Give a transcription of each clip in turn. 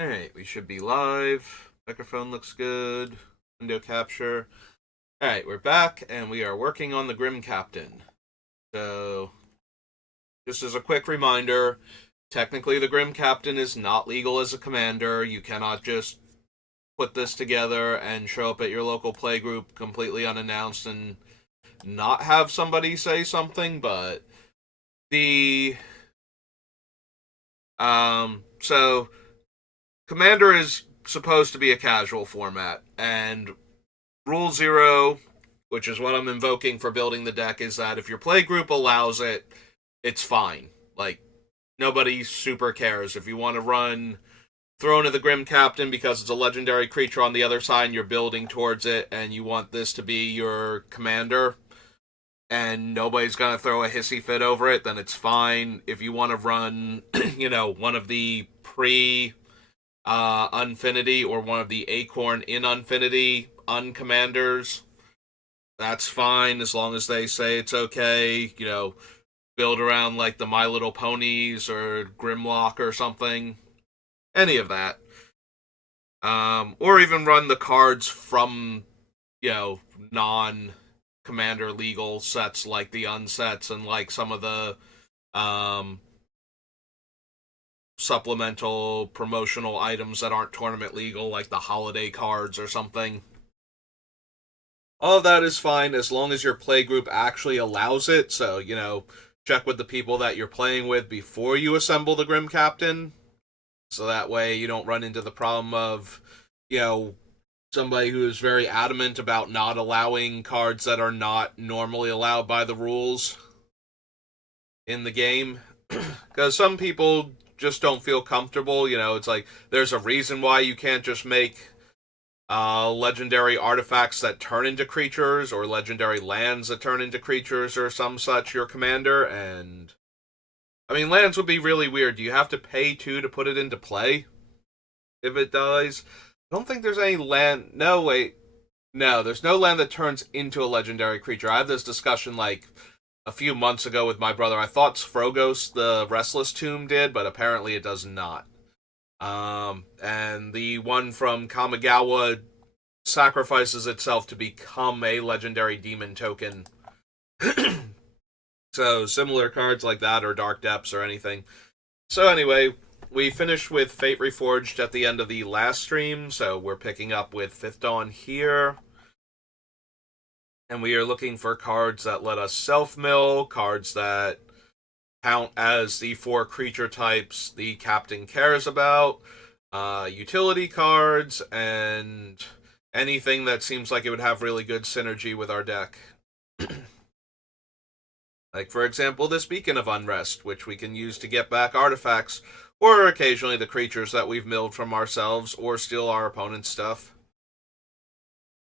Alright, we should be live. Microphone looks good. Window capture. Alright, we're back and we are working on the Grim Captain. So, just as a quick reminder, technically the Grim Captain is not legal as a commander. You cannot just put this together and show up at your local playgroup completely unannounced and not have somebody say something, but the so Commander is supposed to be a casual format, and Rule Zero, which is what I'm invoking for building the deck, is that if your playgroup allows it, it's fine. Like, nobody super cares. If you want to run Throne of the Grim Captain because it's a legendary creature on the other side and you're building towards it, and you want this to be your commander, and nobody's going to throw a hissy fit over it, then it's fine. If you want to run, one of the pre Unfinity or one of the Acorn in Unfinity uncommanders, that's fine as long as they say it's okay. Build around like the My Little Ponies or Grimlock or something. Any of that. Or even run the cards from, non commander legal sets like the unsets and like some of the um, supplemental promotional items that aren't tournament legal, like the holiday cards or something. All of that is fine as long as your playgroup actually allows it. So, check with the people that you're playing with before you assemble the Grim Captain. So that way you don't run into the problem of, somebody who is very adamant about not allowing cards that are not normally allowed by the rules in the game. Because some people just don't feel comfortable. It's like there's a reason why you can't just make legendary artifacts that turn into creatures or legendary lands that turn into creatures or some such your commander. And I mean, lands would be really weird. Do you have to pay two to put it into play if it dies? I don't think there's any land. No, wait. No, there's no land that turns into a legendary creature. I had this discussion like a few months ago with my brother. I thought Sfrogos, the Restless Tomb, did, but apparently it does not. And the one from Kamigawa sacrifices itself to become a legendary demon token. So similar cards like that or Dark Depths or anything. So anyway, we finished with Fate Reforged at the end of the last stream, so we're picking up with Fifth Dawn here. And we are looking for cards that let us self-mill, cards that count as the four creature types the captain cares about, utility cards, and anything that seems like it would have really good synergy with our deck. Like, for example, this Beacon of Unrest, which we can use to get back artifacts, or occasionally the creatures that we've milled from ourselves, or steal our opponent's stuff.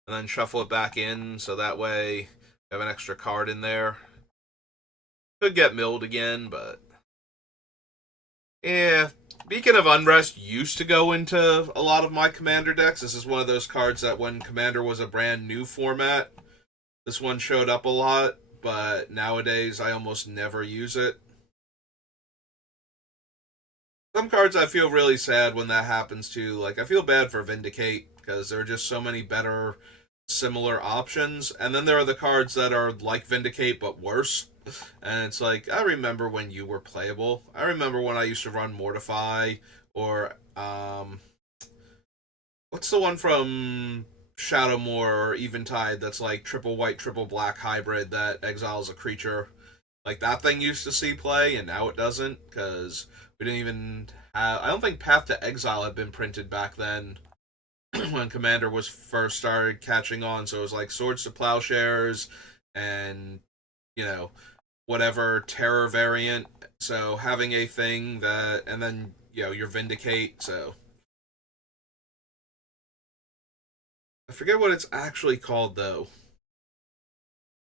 And then shuffle it back in, so that way we have an extra card in there. Could get milled again, but yeah, Beacon of Unrest used to go into a lot of my Commander decks. This is one of those cards that when Commander was a brand new format, this one showed up a lot, but nowadays I almost never use it. Some cards I feel really sad when that happens too. Like, I feel bad for Vindicate because there are just so many better similar options. And then there are the cards that are like Vindicate but worse. And it's like, I remember when you were playable. I remember when I used to run Mortify or what's the one from Shadowmoor or Eventide that's like triple white, triple black hybrid that exiles a creature. Like, that thing used to see play and now it doesn't because we didn't even have. I don't think Path to Exile had been printed back then when Commander was first started catching on. So it was like Swords to Plowshares and, you know, whatever Terror variant. So having a thing that, and then, your Vindicate. So I forget what it's actually called though.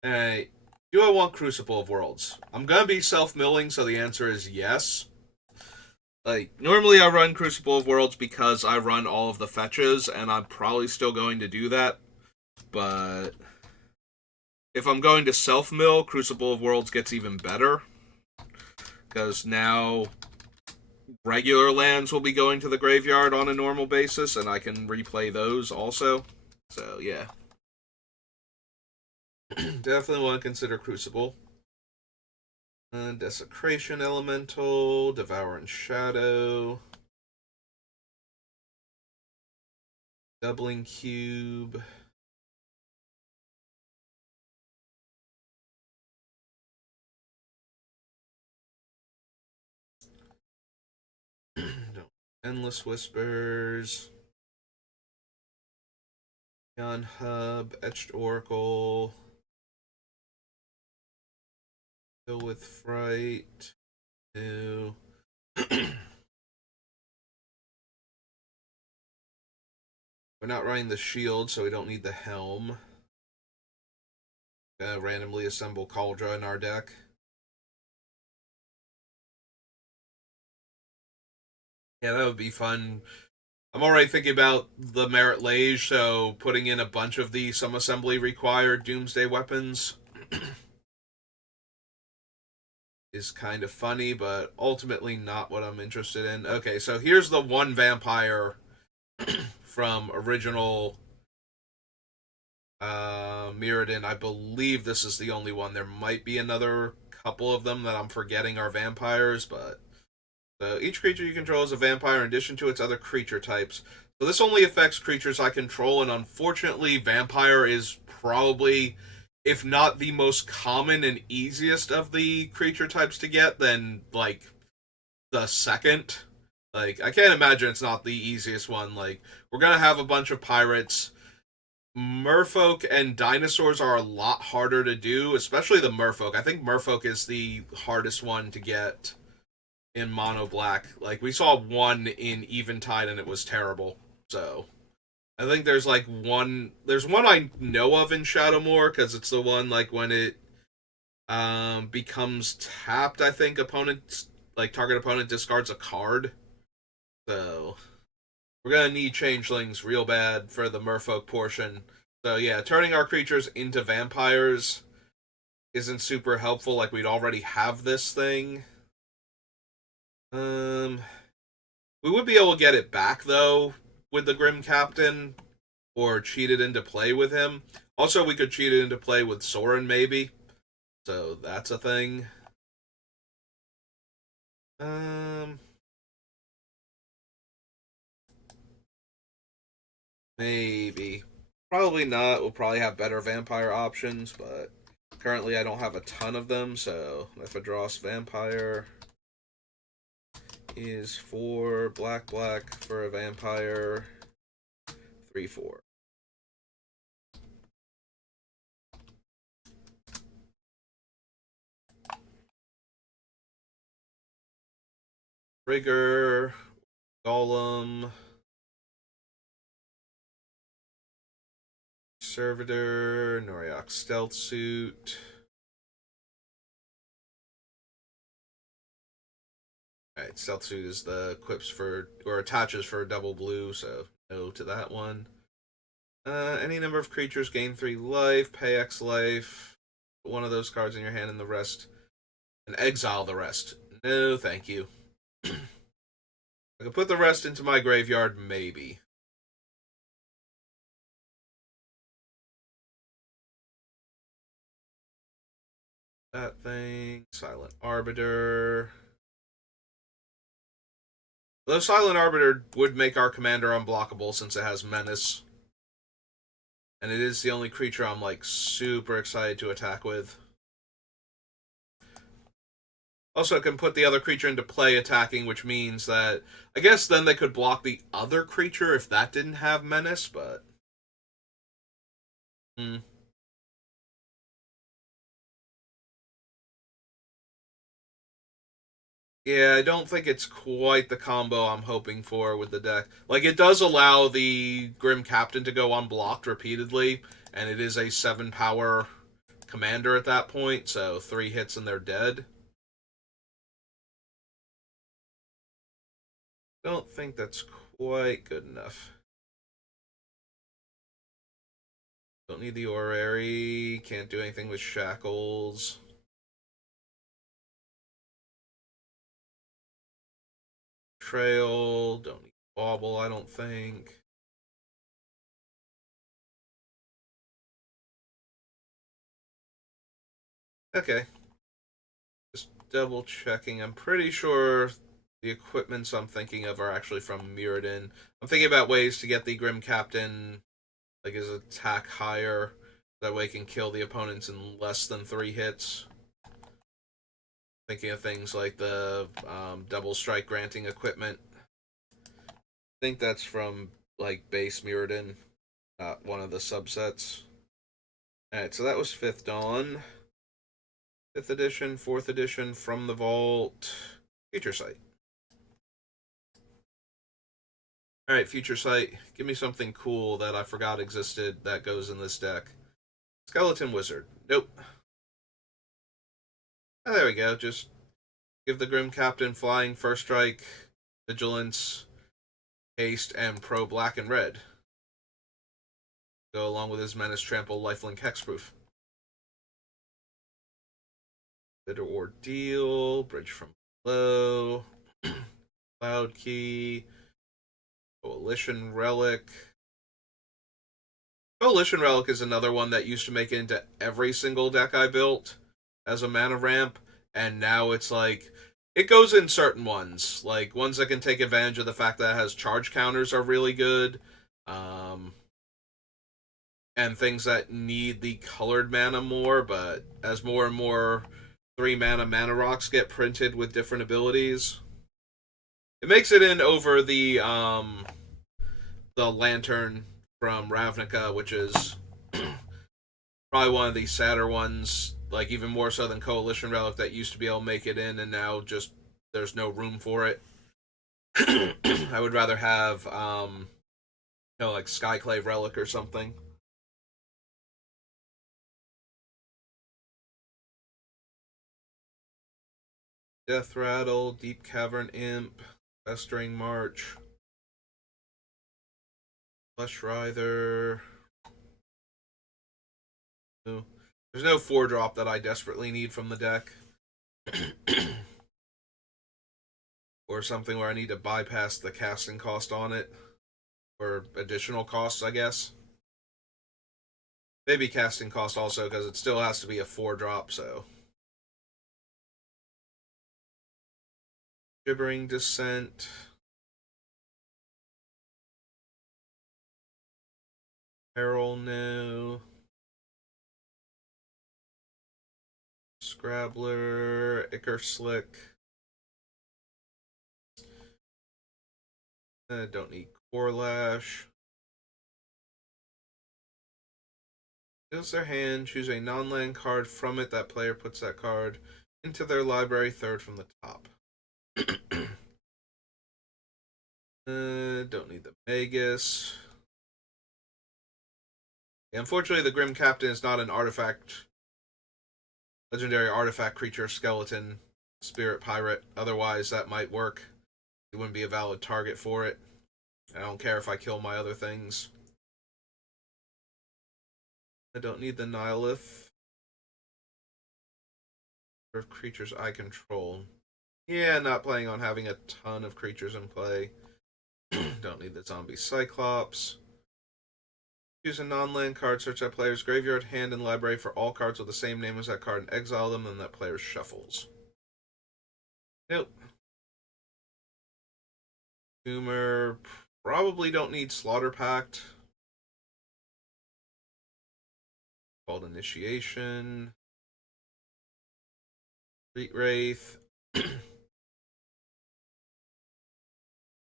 Hey, do I want Crucible of Worlds? I'm gonna be self milling, so the answer is yes. Like, normally I run Crucible of Worlds because I run all of the fetches, and I'm probably still going to do that. But if I'm going to self mill, Crucible of Worlds gets even better. Because now regular lands will be going to the graveyard on a normal basis, and I can replay those also. So, yeah. Definitely want to consider Crucible. Desecration Elemental, Devouring Shadow, Doubling Cube. Endless Whispers, Neon Hub, Etched Oracle, Fill with Fright, New. We're not running the shield, so we don't need the helm. Randomly assemble Kaldra in our deck. Yeah, that would be fun. I'm already thinking about the Merit Lage, so putting in a bunch of the some assembly required Doomsday weapons is kind of funny, but ultimately not what I'm interested in. Okay, so here's the one vampire from original Mirrodin. I believe this is the only one. There might be another couple of them that I'm forgetting are vampires, but so each creature you control is a vampire in addition to its other creature types. So this only affects creatures I control, and unfortunately, vampire is probably, if not the most common and easiest of the creature types to get, then like the second. Like I can't imagine it's not the easiest one. Like we're gonna have a bunch of pirates. Merfolk and dinosaurs are a lot harder to do, especially the merfolk. I think merfolk is the hardest one to get in mono black. Like we saw one in Eventide and it was terrible. So I think there's like one. There's one I know of in Shadowmoor because it's the one like when it becomes tapped. I think target opponent discards a card. So we're gonna need changelings real bad for the merfolk portion. So yeah, turning our creatures into vampires isn't super helpful. Like we'd already have this thing. Um, we would be able to get it back though with the Grim Captain, or cheat it into play with him. Also, we could cheat it into play with Soren maybe. So that's a thing. Um, maybe. Probably not. We'll probably have better vampire options, but currently I don't have a ton of them. So if a Dross vampire is 4 black for a vampire, 3/4. Rigger, Golem, Servitor, Noriok Stealth Suit. Alright, Stealth Suit is the equips for, or attaches for double blue, so no to that one. Any number of creatures gain 3 life, pay X life, put one of those cards in your hand and the rest, and exile the rest. No, thank you. I could put the rest into my graveyard, maybe. That thing, Silent Arbiter. Though Silent Arbiter would make our commander unblockable since it has Menace. And it is the only creature I'm like super excited to attack with. Also, it can put the other creature into play attacking, which means that I guess then they could block the other creature if that didn't have Menace, but. Hmm. Yeah, I don't think it's quite the combo I'm hoping for with the deck. Like, it does allow the Grim Captain to go unblocked repeatedly, and it is a 7 power commander at that point, so 3 hits and they're dead. Don't think that's quite good enough. Don't need the Orrery, can't do anything with Shackles. Betrayal. Don't need Bauble, I don't think. Okay. Just double checking. I'm pretty sure the equipments I'm thinking of are actually from Mirrodin. I'm thinking about ways to get the Grim Captain, like, his attack higher. That way he can kill the opponents in less than 3 hits. Thinking of things like the double strike granting equipment. I think that's from, like, base Mirrodin, not one of the subsets. Alright, so that was 5th Dawn. 5th edition, 4th edition, From the Vault, Future Sight. Alright, Future Sight, give me something cool that I forgot existed that goes in this deck. Skeleton Wizard. Nope. Oh, there we go, just give the Grim Captain Flying, First Strike, Vigilance, Haste, and Pro Black and Red. Go along with his Menace, Trample, Lifelink, Hexproof. Bitter Ordeal, Bridge from Below, Cloud Key, Coalition Relic. Coalition Relic is another one that used to make it into every single deck I built as a mana ramp, and now it's like, it goes in certain ones. Like, ones that can take advantage of the fact that it has charge counters are really good. And things that need the colored mana more, but as more and more 3-mana rocks get printed with different abilities, it makes it in over the Lantern from Ravnica, which is probably one of the sadder ones, like even more so than Coalition Relic, that used to be able to make it in, and now just there's no room for it. I would rather have, like Skyclave Relic or something. Death Rattle, Deep Cavern Imp, Festering March, Flesh Writher. There's no 4-drop that I desperately need from the deck. Or something where I need to bypass the casting cost on it. Or additional costs, I guess. Maybe casting cost also, because it still has to be a 4-drop, so. Gibbering Descent. Peril, no. Scrabbler, Icar Slick. Don't need Core Lash. Deals their hand, choose a non-land card from it. That player puts that card into their library, 3rd from the top. Don't need the Magus. Yeah, unfortunately, the Grim Captain is not an artifact, legendary artifact creature, skeleton, spirit pirate. Otherwise, that might work. It wouldn't be a valid target for it. I don't care if I kill my other things. I don't need the Nihilith. For creatures I control. Yeah, not planning on having a ton of creatures in play. Don't need the Zombie Cyclops. Choose a non-land card, search that player's graveyard, hand, and library for all cards with the same name as that card and exile them, and that player shuffles. Nope. Tumor. Probably don't need Slaughter Pact. Called Initiation. Street Wraith.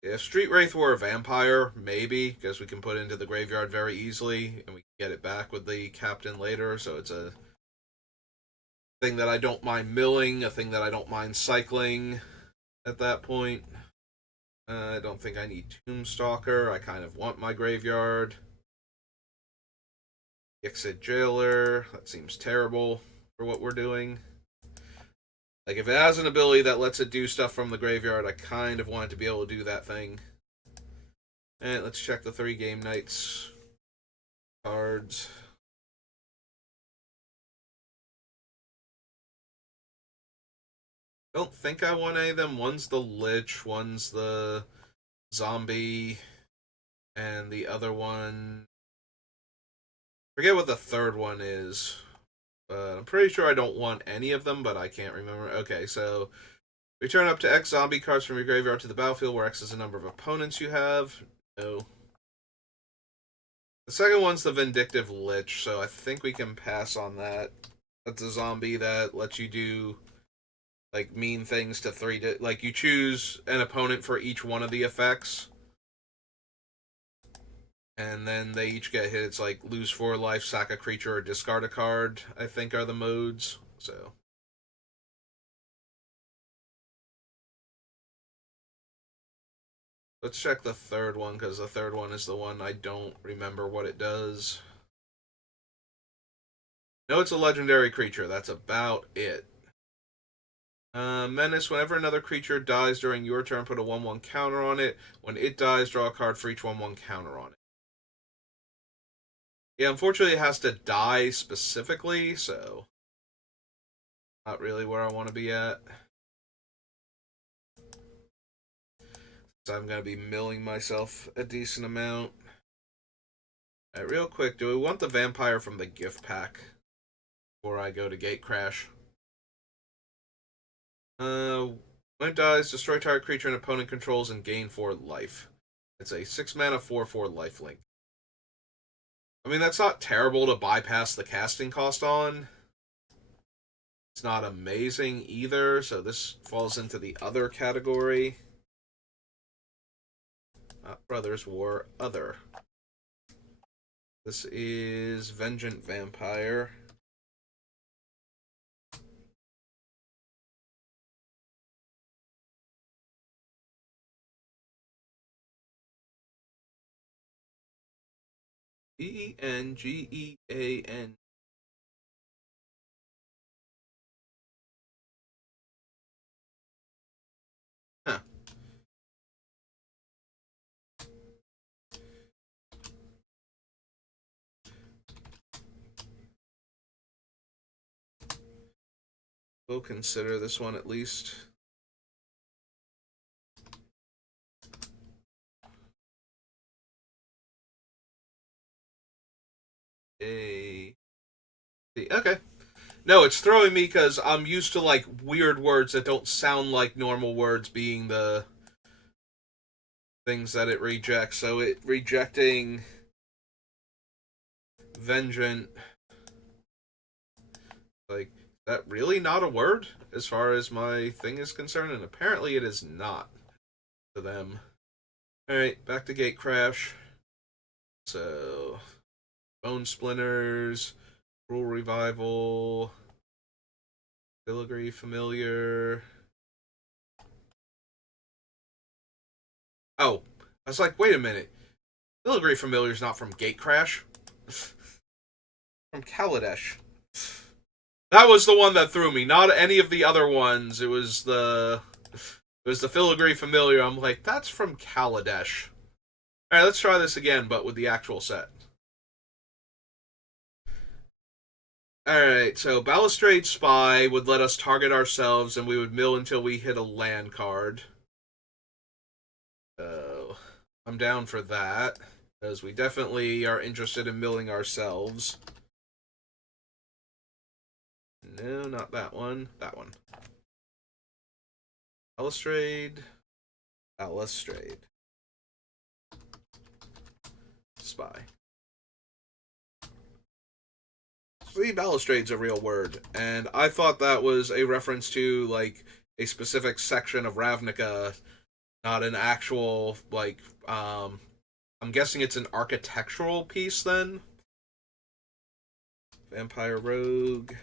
If Street Wraith were a vampire, maybe, because we can put it into the graveyard very easily, and we can get it back with the captain later, so it's a thing that I don't mind milling, a thing that I don't mind cycling at that point. I don't think I need Tombstalker. I kind of want my graveyard. Ixid Jailer. That seems terrible for what we're doing. Like, if it has an ability that lets it do stuff from the graveyard, I kind of want it to be able to do that thing. And let's check the 3 game nights cards. Don't think I want any of them. One's the Lich, one's the Zombie, and the other one... Forget what the third one is. I'm pretty sure I don't want any of them, but I can't remember. Okay, so return up to X zombie cards from your graveyard to the battlefield, where X is the number of opponents you have. No. The second one's the Vindictive Lich, so I think we can pass on that. That's a zombie that lets you do like mean things to like you choose an opponent for each one of the effects. And then they each get hit. It's like lose 4 life, sack a creature, or discard a card, I think are the modes. So let's check the third one, because the third one is the one I don't remember what it does. No, it's a legendary creature. That's about it. Menace, whenever another creature dies during your turn, put a 1/1 counter on it. When it dies, draw a card for each 1/1 counter on it. Yeah, unfortunately it has to die specifically, so not really where I want to be at. So I'm going to be milling myself a decent amount. Alright, real quick, do we want the vampire from the gift pack before I go to Gatecrash? When it dies, destroy target creature an opponent controls and gain 4 life. It's a 6 mana 4/4 lifelink. I mean, that's not terrible to bypass the casting cost on. It's not amazing either, so this falls into the other category. Not Brothers War, other. This is Vengeant Vampire. Engean. Huh. We'll consider this one at least. Okay. No, it's throwing me because I'm used to like weird words that don't sound like normal words being the things that it rejects. So it rejecting Vengeant. Like, is that really not a word as far as my thing is concerned? And apparently it is not to them. Alright, back to Gatecrash. So, Bone Splinters, Cruel Revival, Filigree Familiar. Oh, I was like, wait a minute. Filigree Familiar is not from Gatecrash. From Kaladesh. That was the one that threw me, not any of the other ones. It was the Filigree Familiar. I'm like, that's from Kaladesh. Alright, let's try this again, but with the actual set. Alright, so Balustrade Spy would let us target ourselves, and we would mill until we hit a land card. So, I'm down for that, because we definitely are interested in milling ourselves. No, not that one. That one. Balustrade. Balustrade. Spy. See, Balustrade's a real word, and I thought that was a reference to, like, a specific section of Ravnica, not an actual, like, I'm guessing it's an architectural piece, then? Vampire Rogue.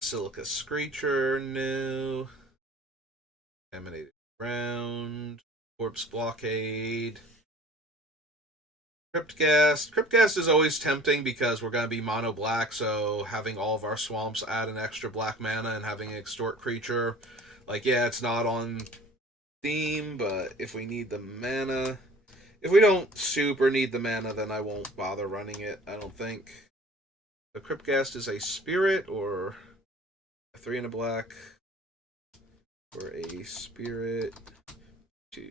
Silica Screecher, no. Contaminated Ground. Corpse Blockade. Cryptghast. Cryptghast is always tempting because we're going to be mono black, so having all of our swamps add an extra black mana and having an extort creature Like, yeah, it's not on theme, but if we need the mana, if we don't super need the mana, then I won't bother running it, I don't think. The Cryptghast is a spirit, or a 3 and a black, or a spirit 2.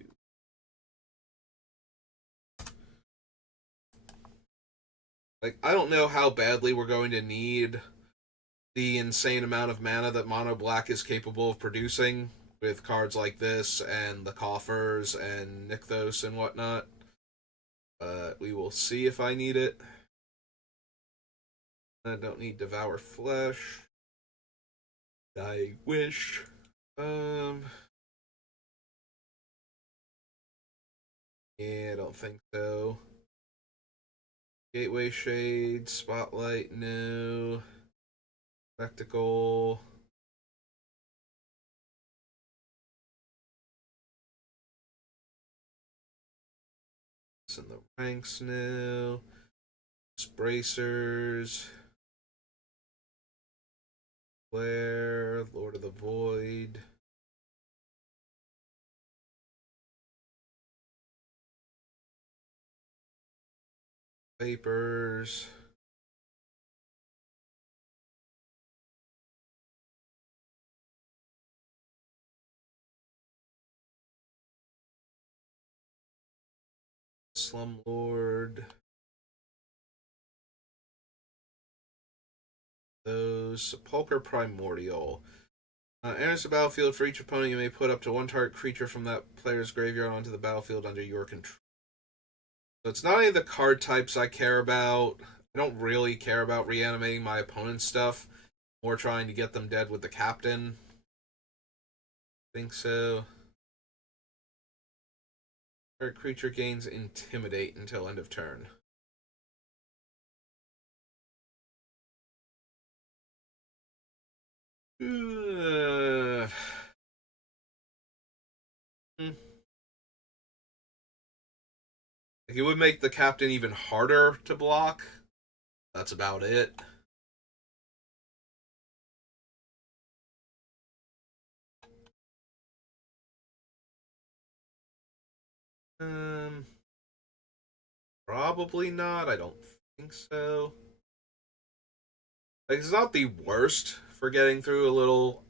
Like, I don't know how badly we're going to need the insane amount of mana that Mono Black is capable of producing with cards like this and the Coffers and Nykthos and whatnot. But we will see if I need it. I don't need Devour Flesh. I wish. Yeah, I don't think so. Gateway Shade, Spotlight, no. Spectacle. It's in the ranks now. Bracers. Flare, Lord of the Void. Vapors. Slumlord. Those. Sepulchre Primordial. Enters the battlefield. For each opponent, you may put up to one target creature from that player's graveyard onto the battlefield under your control. So it's not any of the card types I care about. I don't really care about reanimating my opponent's stuff. Or trying to get them dead with the captain. I think so. Target creature gains Intimidate until end of turn. Hmm. It would make the captain even harder to block. That's about it. Um, Probably not. I don't think so. Like, it's not the worst for getting through a little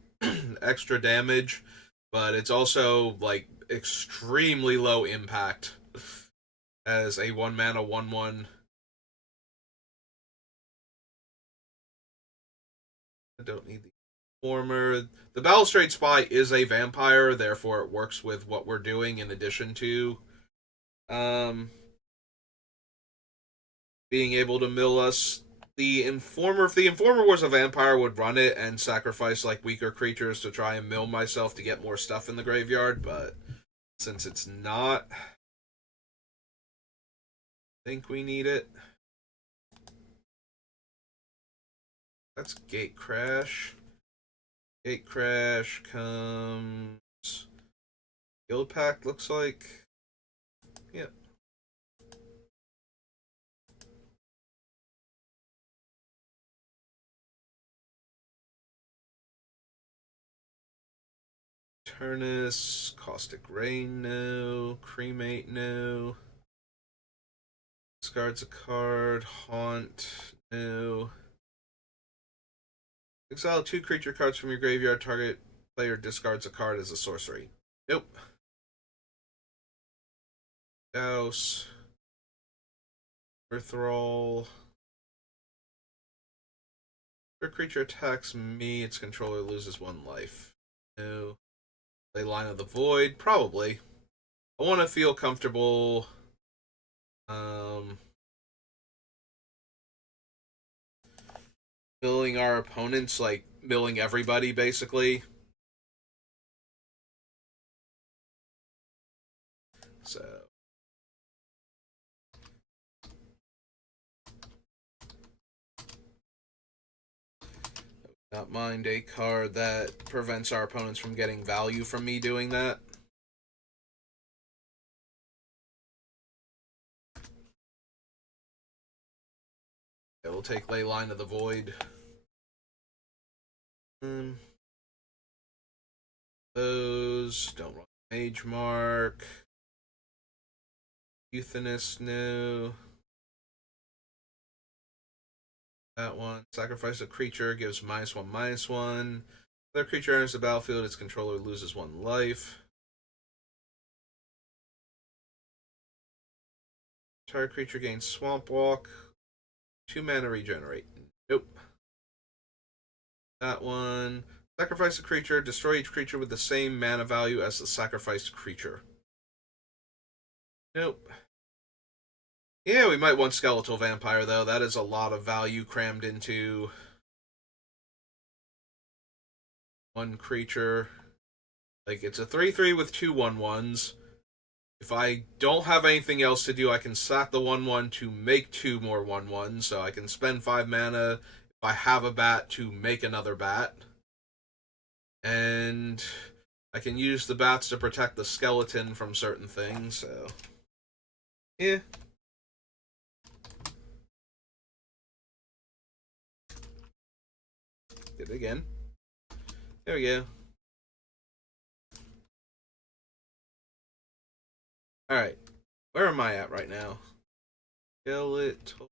extra damage, but it's also like extremely low impact as a 1 mana 1/1. I don't need the Informer. The Balustrade Spy is a vampire, therefore it works with what we're doing in addition to um, being able to mill us. The Informer, if the Informer was a vampire, would run it and sacrifice like weaker creatures to try and mill myself to get more stuff in the graveyard, but since it's not, I think we need it. That's Gate Crash. Gate Crash comes Guild Pact, looks like. Yep. Turnus, Caustic Rain, no. Cremate, no. Discards a card. Haunt, no. Exile 2 creature cards from your graveyard. Target player discards a card as a sorcery. Nope. Douse. Earthroll. If a creature attacks me, its controller loses 1 life. No. Play Line of the Void? Probably. I want to feel comfortable. Um, Milling our opponents, like milling everybody, basically. So, not mind a card that prevents our opponents from getting value from me doing that. It will take Leyline of the Void. Those. Don't roll Mage Mark. Euthanist, no. That one. Sacrifice a creature, gives -1/-1. Other creature enters the battlefield, its controller loses 1 life. Target creature gains Swamp Walk. 2 mana regenerate. Nope. That one. Sacrifice a creature, destroy each creature with the same mana value as the sacrificed creature. Nope. Yeah, we might want Skeletal Vampire, though. That is a lot of value crammed into one creature. Like, it's a 3/3 with 2 1/1s. If I don't have anything else to do, I can sack the 1/1 to make 2 more 1/1s, so I can spend 5 mana if I have a bat to make another bat. And I can use the bats to protect the skeleton from certain things, so... yeah. Did it again. There we go. Alright. Where am I at right now? Skeletal.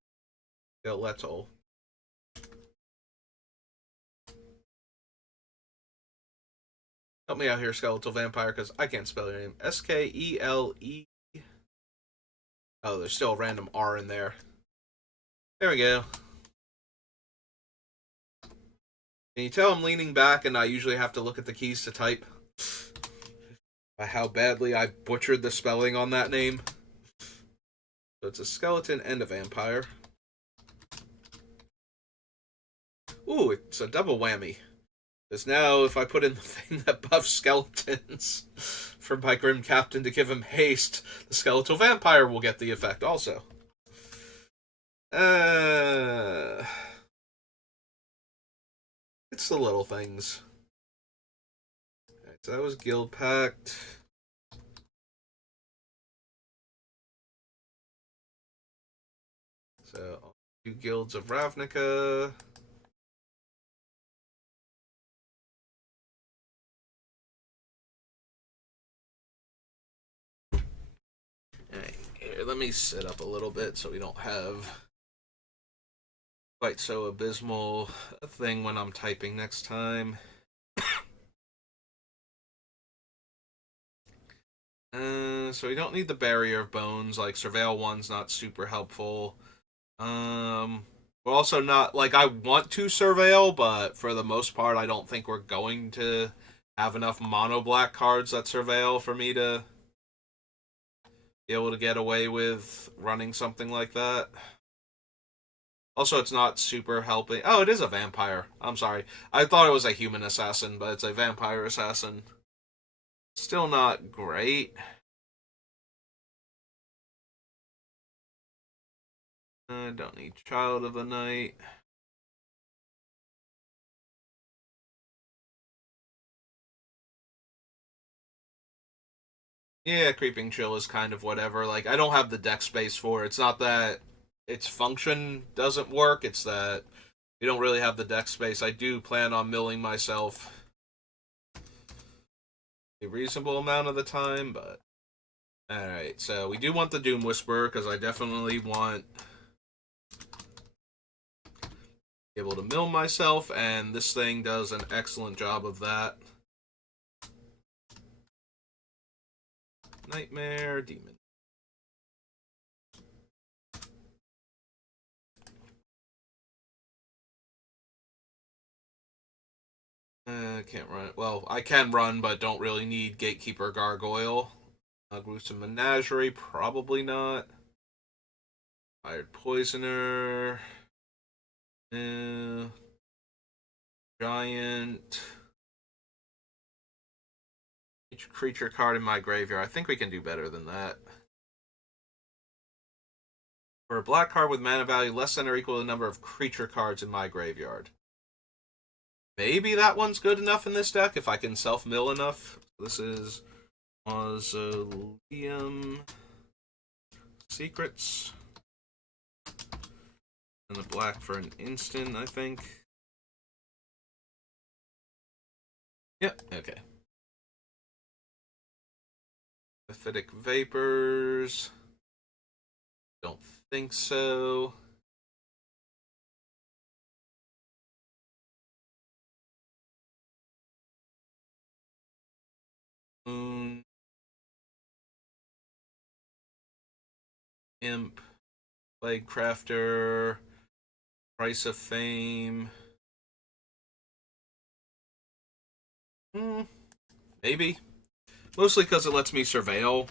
Help me out here, Skeletal Vampire, because I can't spell your name. Skele. Oh, there's still a random R in there. There we go. Can you tell I'm leaning back and I usually have to look at the keys to type? By how badly I butchered the spelling on that name. So it's a skeleton and a vampire. Ooh, it's a double whammy. Because now if I put in the thing that buffs skeletons for my Grim Captain to give him haste, the Skeletal Vampire will get the effect also. It's the little things. Alright, so that was Guild Pact. So, 2 Guilds of Ravnica. Alright, here, let me sit up a little bit so we don't have quite so abysmal a thing when I'm typing next time. So we don't need the Barrier of Bones. Like, Surveil 1's not super helpful. We're also not, like, I want to Surveil, but for the most part, I don't think we're going to have enough mono black cards that Surveil for me to be able to get away with running something like that. Also, it's not super helping. Oh, it is a vampire. I'm sorry. I thought it was a human assassin, but it's a vampire assassin. Still not great. I don't need Child of the Night. Yeah, Creeping Chill is kind of whatever. Like, I don't have the deck space for it. It's not that its function doesn't work, it's that you don't really have the deck space. I do plan on milling myself a reasonable amount of the time, but... Alright, so we do want the Doom Whisperer, because I definitely want to be able to mill myself, and this thing does an excellent job of that. Nightmare, Demon. Can't run. Well, I can run, but don't really need Gatekeeper Gargoyle. Gruesome Menagerie, probably not. Fired Poisoner. Giant. Each creature card in my graveyard. I think we can do better than that. For a black card with mana value less than or equal to the number of creature cards in my graveyard. Maybe that one's good enough in this deck if I can self-mill enough. This is Mausoleum Secrets. And the black for an instant, I think. Yep, okay. Acidic vapors. Don't think so. Moon. Imp. Plague Crafter. Price of Fame. Maybe. Mostly because it lets me surveil.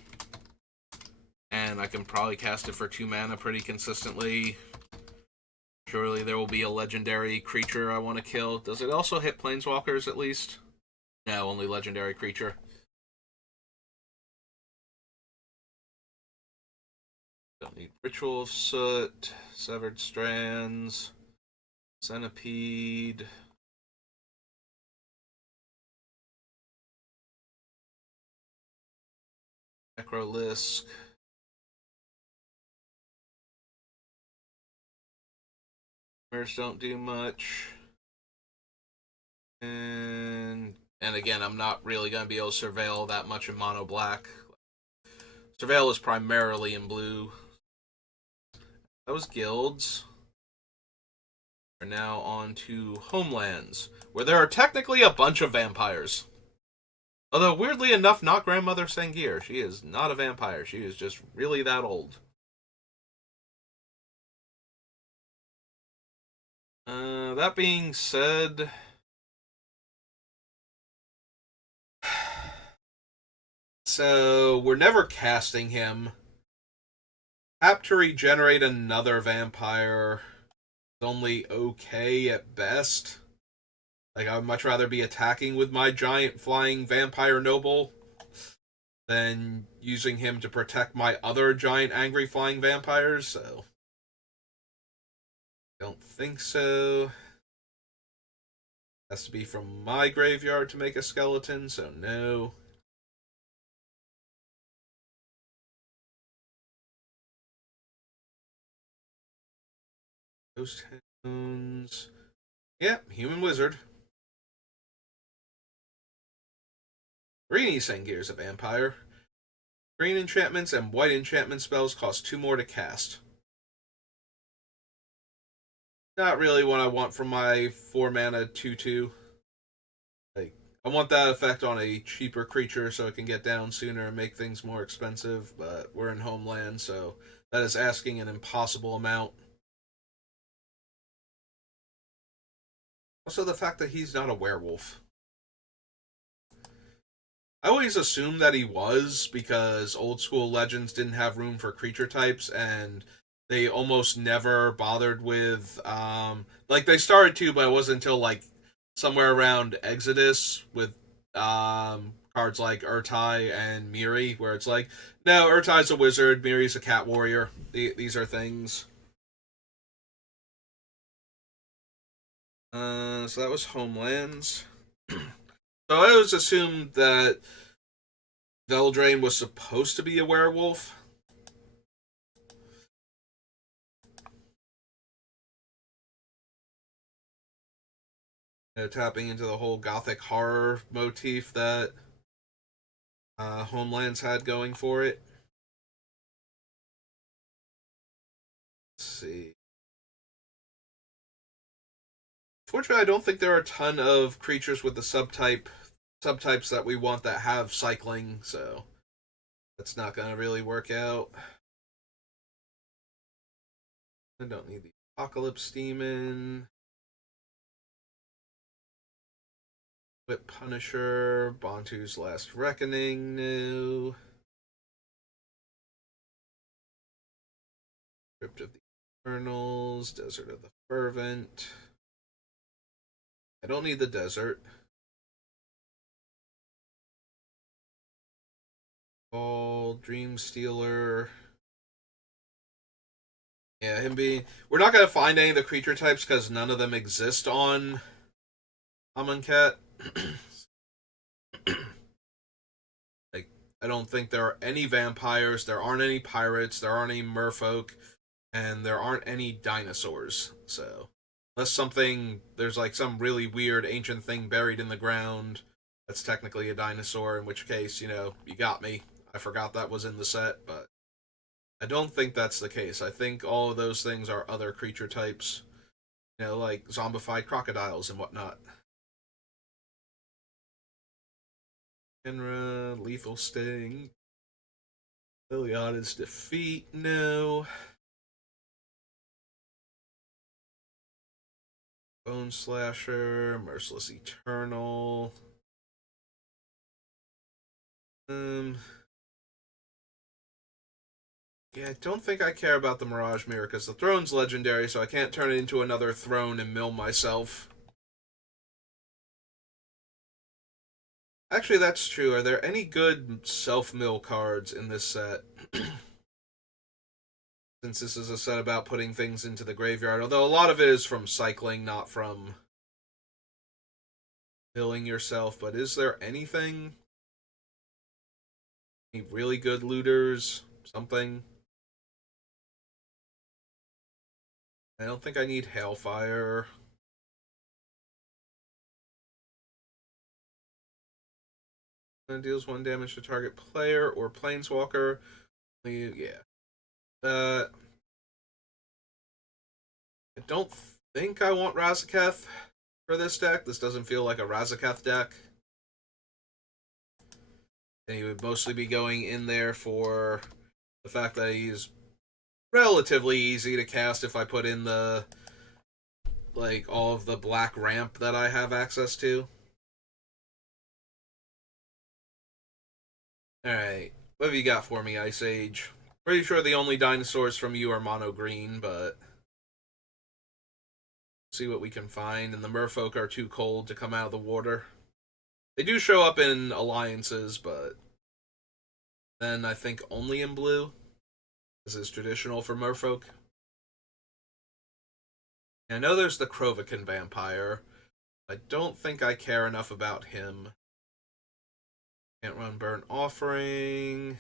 And I can probably cast it for 2 mana pretty consistently. Surely there will be a legendary creature I want to kill. Does it also hit planeswalkers at least? No, only legendary creature. Don't need Ritual of Soot, Severed Strands, Centipede. Necrolisk. Mirrors don't do much. And again, I'm not really going to be able to surveil that much in mono black. Surveil is primarily in blue. Those guilds are now on to homelands, where there are technically a bunch of vampires. Although, weirdly enough, not Grandmother Sangir. She is not a vampire. She is just really that old. That being said, so we're never casting him. Tap to regenerate another vampire is only okay at best. Like, I would much rather be attacking with my giant flying vampire noble than using him to protect my other giant angry flying vampires, so don't think so. Has to be from my graveyard to make a skeleton, so no. Ghost Hounds. Yep, Human Wizard. Greeny Sangir's a vampire. Green enchantments and white enchantment spells cost 2 more to cast. Not really what I want from my 4 mana 2/2. Like, I want that effect on a cheaper creature so it can get down sooner and make things more expensive, but we're in homeland, so that is asking an impossible amount. Also, the fact that he's not a werewolf. I always assumed that he was because old school legends didn't have room for creature types, and they almost never bothered with like they started to, but it wasn't until like somewhere around Exodus with cards like Urtai and Miri, where it's like, no, Urtai's a wizard, Miri's a cat warrior. These are things. So that was Homelands. So I always assumed that Veldrain was supposed to be a werewolf. Tapping into the whole gothic horror motif that Homelands had going for it. Let's see. Fortunately, I don't think there are a ton of creatures with the subtypes that we want that have cycling, so that's not going to really work out. I don't need the Apocalypse Demon. Whip Punisher, Bantu's Last Reckoning, no. Crypt of the Eternals, Desert of the Fervent. I don't need the desert. Ball, Dream Stealer. Yeah, him being. We're not going to find any of the creature types because none of them exist on Amonkhet. Like, I don't think there are any vampires, there aren't any pirates, there aren't any merfolk, and there aren't any dinosaurs. So, unless there's like some really weird ancient thing buried in the ground that's technically a dinosaur, in which case, you got me. I forgot that was in the set, but I don't think that's the case. I think all of those things are other creature types, like zombified crocodiles and whatnot. Enra, Lethal Sting, Liliana's Defeat, no. Bone Slasher, Merciless Eternal. Yeah, I don't think I care about the Mirage Mirror because the throne's legendary, so I can't turn it into another throne and mill myself. Actually, that's true. Are there any good self-mill cards in this set? Since this is a set about putting things into the graveyard, although a lot of it is from cycling, not from milling yourself. But is there anything? Any really good looters? Something? I don't think I need Hailfire. Deals 1 damage to target player or planeswalker. Yeah. I don't think I want Razaketh for this deck. This doesn't feel like a Razaketh deck. And he would mostly be going in there for the fact that he's relatively easy to cast if I put in the all of the black ramp that I have access to. Alright, what have you got for me, Ice Age? Pretty sure the only dinosaurs from you are mono green, but see what we can find. And the merfolk are too cold to come out of the water. They do show up in alliances, but then I think only in blue. This is traditional for merfolk. I know there's the Krovikan vampire. I don't think I care enough about him. Can't run Burnt Offering.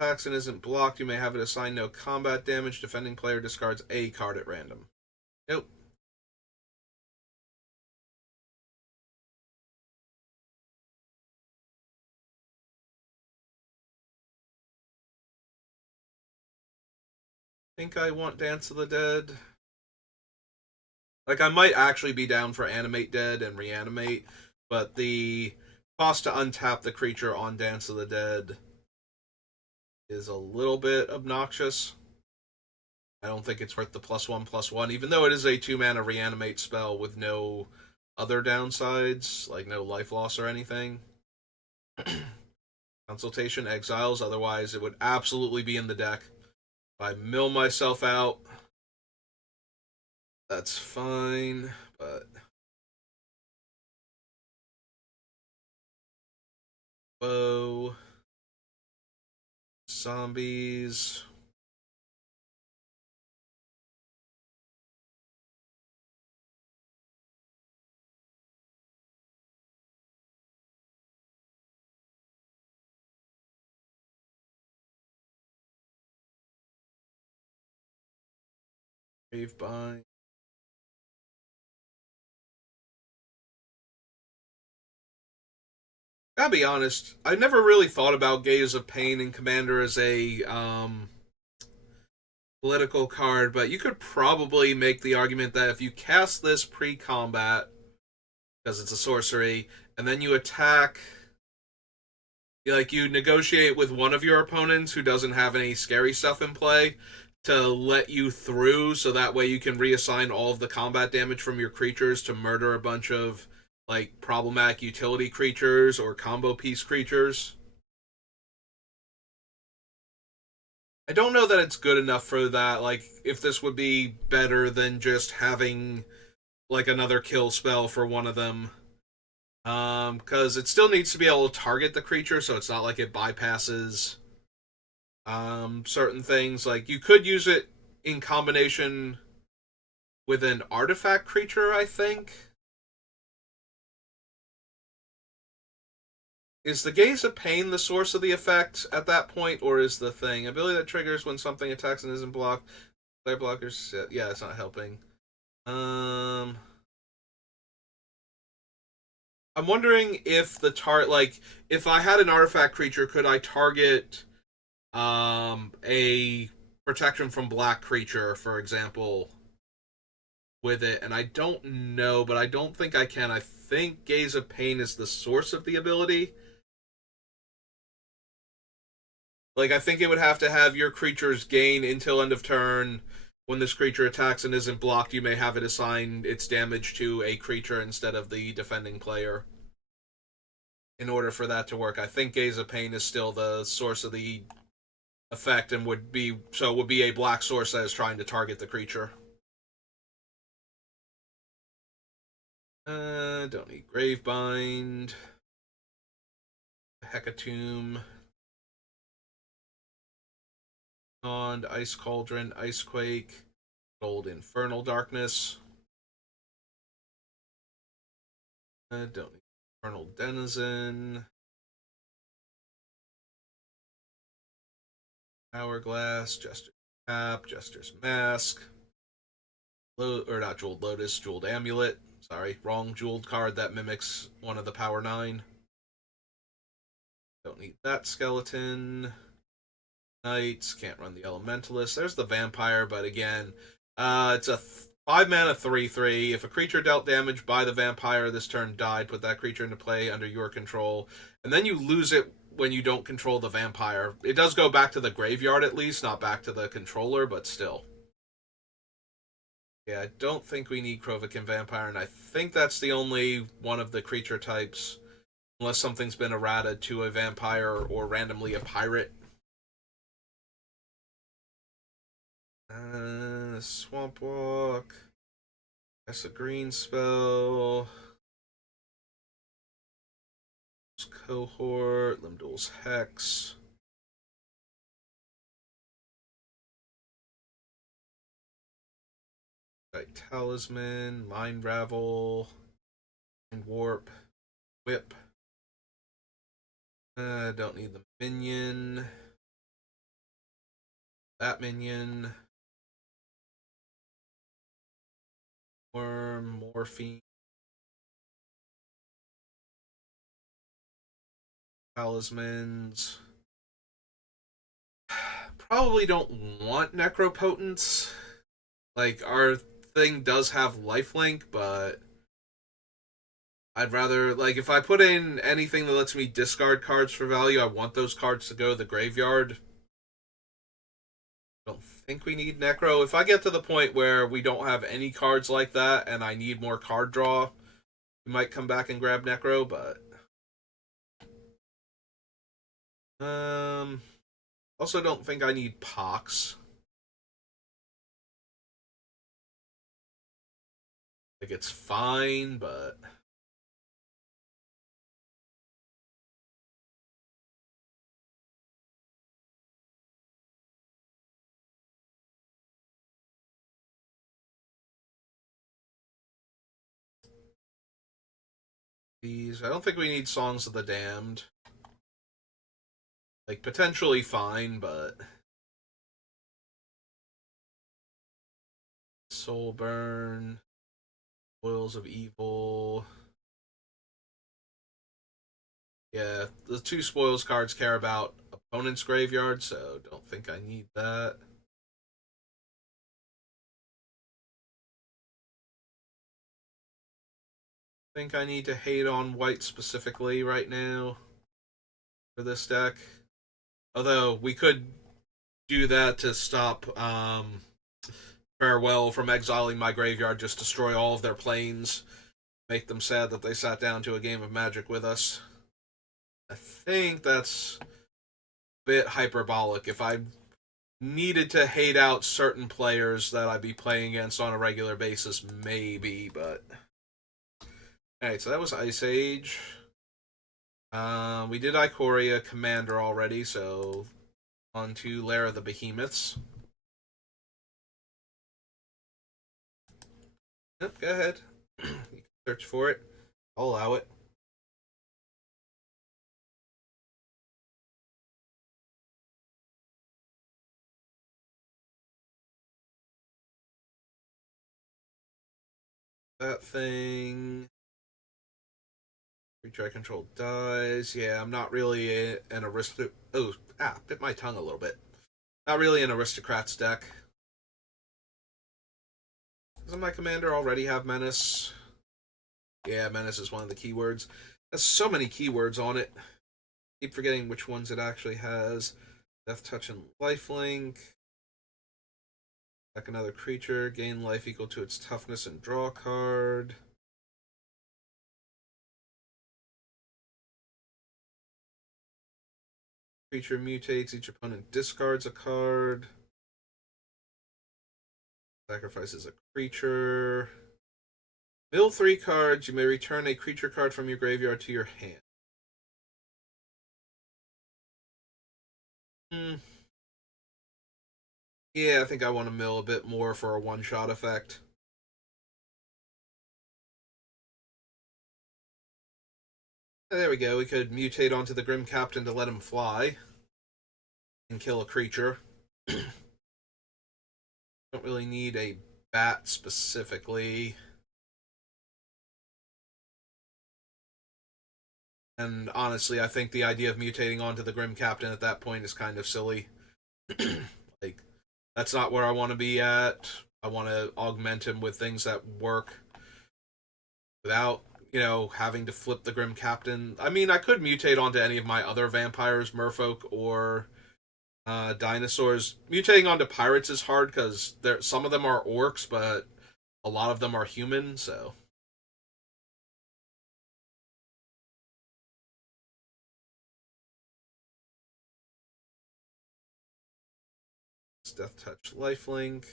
Taxon isn't blocked. You may have it assigned no combat damage. Defending player discards a card at random. Nope. Think I want Dance of the Dead. I might actually be down for Animate Dead and Reanimate, but the cost to untap the creature on Dance of the Dead is a little bit obnoxious. I don't think it's worth the +1/+1, even though it is a 2-mana Reanimate spell with no other downsides, like no life loss or anything. Consultation exiles, otherwise it would absolutely be in the deck. If I mill myself out, that's fine, but... Whoa. Zombies. Gravebind. Gotta be honest, I never really thought about Gaze of Pain and Commander as a political card, but you could probably make the argument that if you cast this pre-combat, because it's a sorcery, and then you attack, you negotiate with one of your opponents who doesn't have any scary stuff in play to let you through, so that way you can reassign all of the combat damage from your creatures to murder a bunch of problematic utility creatures or combo piece creatures. I don't know that it's good enough for that. If this would be better than just having another kill spell for one of them. Because it still needs to be able to target the creature, so it's not like it bypasses certain things. You could use it in combination with an artifact creature, I think. Is the Gaze of Pain the source of the effect at that point, or is the thing ability that triggers when something attacks and isn't blocked? Player blockers, yeah, it's not helping. I'm wondering if if I had an artifact creature, could I target a protection from black creature, for example, with it? And I don't know, but I don't think I can. I think Gaze of Pain is the source of the ability. Like, I think it would have to have your creatures gain until end of turn. When this creature attacks and isn't blocked, you may have it assign its damage to a creature instead of the defending player. In order for that to work, I think Gaze of Pain is still the source of the effect and would be a black source that is trying to target the creature. Don't need Gravebind, Hecatomb, and Ice Cauldron, Icequake, Gold Infernal Darkness. Don't need Infernal Denizen, Hourglass, Jester's Cap, Jester's Mask, or not Jeweled Lotus, Jeweled Amulet. Sorry, wrong jeweled card that mimics one of the Power 9. Don't need that skeleton. Knights, can't run the Elementalist. There's the Vampire, but again, it's a 5 mana 3/3. If a creature dealt damage by the Vampire this turn died, put that creature into play under your control. And then you lose it when you don't control the Vampire. It does go back to the graveyard at least, not back to the controller, but still. Yeah, I don't think we need Krovikin Vampire, and I think that's the only one of the creature types, unless something's been errated to a Vampire or randomly a Pirate. Swamp Walk. That's a green spell. Cohort. Limdol's Hex. Right, Talisman. Mind Ravel. Mind Warp. Whip. Don't need the minion. That minion. Worm. Morphine. Talismans. Probably don't want Necropotence. Like, our thing does have lifelink, but I'd rather, like, if I put in anything that lets me discard cards for value, I want those cards to go to the graveyard. I don't think we need Necro. If I get to the point where we don't have any cards like that and I need more card draw, we might come back and grab Necro, but also don't think I need Pox. Like, it's fine, but these, I don't think we need Songs of the Damned. Like, potentially fine, but Soulburn, Boils of Evil. Yeah, the two spoils cards care about opponent's graveyard, so don't think I need that. Think I need to hate on white specifically right now for this deck. Although we could do that to stop Farewell from exiling my graveyard, just destroy all of their planes, make them sad that they sat down to a game of Magic with us. I think that's a bit hyperbolic. If I needed to hate out certain players that I'd be playing against on a regular basis, maybe, but alright, so that was Ice Age. We did Ikoria Commander already, so on to Lair of the Behemoths. Yep, go ahead. You can search for it. I'll allow it. That thing. Creature I control dies. Yeah, I'm not really an aristocrat. Oh, bit my tongue a little bit. Not really an aristocrats deck. Doesn't my commander already have menace? Yeah, menace is one of the keywords. There's so many keywords on it. Keep forgetting which ones it actually has. Death Touch and Lifelink. Attack another creature. Gain life equal to its toughness and draw a card. Creature mutates. Each opponent discards a card. Sacrifices a creature. Mill 3 cards. You may return a creature card from your graveyard to your hand. Yeah, I think I want to mill a bit more for a one-shot effect. There we go. We could mutate onto the Grim Captain to let him fly and kill a creature. Don't really need a bat specifically. And honestly, I think the idea of mutating onto the Grim Captain at that point is kind of silly. Like, that's not where I want to be at. I want to augment him with things that work without, having to flip the Grim Captain. I mean, I could mutate onto any of my other vampires, merfolk, or dinosaurs. Mutating onto pirates is hard because some of them are orcs, but a lot of them are human, so. It's Death Touch Lifelink.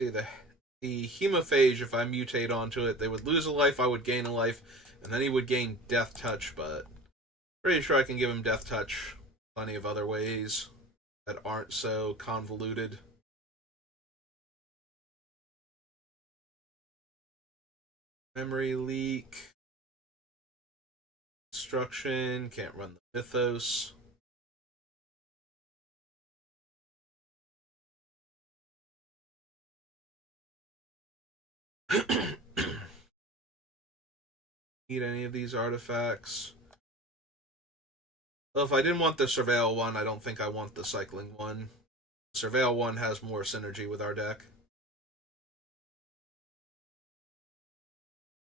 See, the Hemophage, if I mutate onto it, they would lose a life, I would gain a life, and then he would gain Death Touch, but pretty sure I can give him Death Touch plenty of other ways that aren't so convoluted. Memory Leak. Destruction. Can't run the Mythos. Need any of these artifacts? Well, if I didn't want the Surveil one, I don't think I want the Cycling one. The Surveil one has more synergy with our deck.